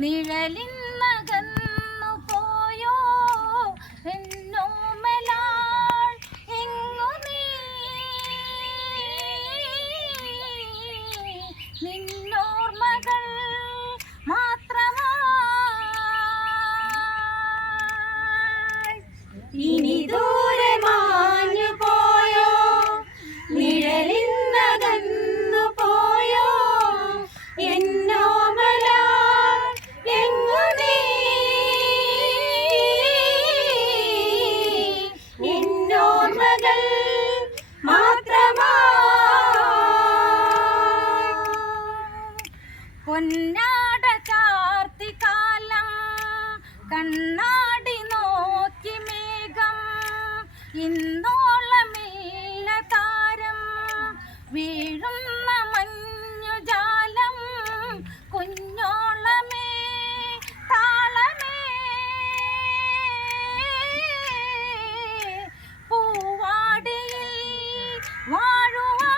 നിഴലിന്നകന്നു പോയോ? എന്നോമലാൾ എങ്ങു നീ? നിന്നോർമകൾ കാർത്തികാലം. കണ്ണാടി നോക്കി മേഘം. ഇന്നോളമില്ല താരം. വീഴുന്ന മഞ്ഞുജാലം കുഞ്ഞോളമേ താളമേ. പൂവാടിയിൽ വാഴുവാ